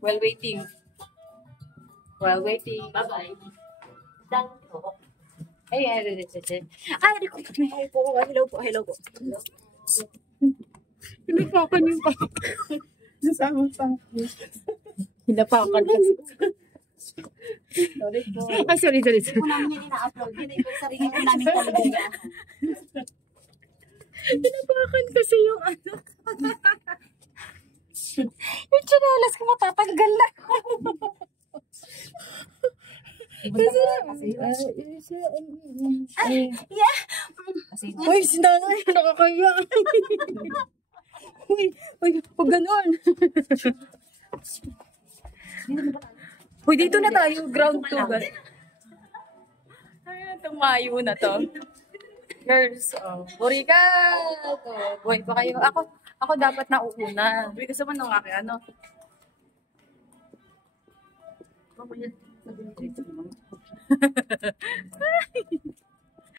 While waiting. While waiting. Bye-bye. Thank you. Ay, ay, hello po. Hello po. Hinapakan yung pa. Nasama pa. Hinapakan kasi. Sorry po. Ah, sorry. Kung namin yan ina-upload, yun ay sarili ko namin talaga. Hinapakan kasi yung ano. Yung tsinelas ko matatanggal na. Yeah. Uy, sinanay, nakakaya. Uy, huwag ganun. Uy, dito na tayo, ground 2. Ay, tumayo na to. Girls, buri ka. Buhay pa kayo. Ako dapat nauuna. Hindi kasi naman ng akin, ano.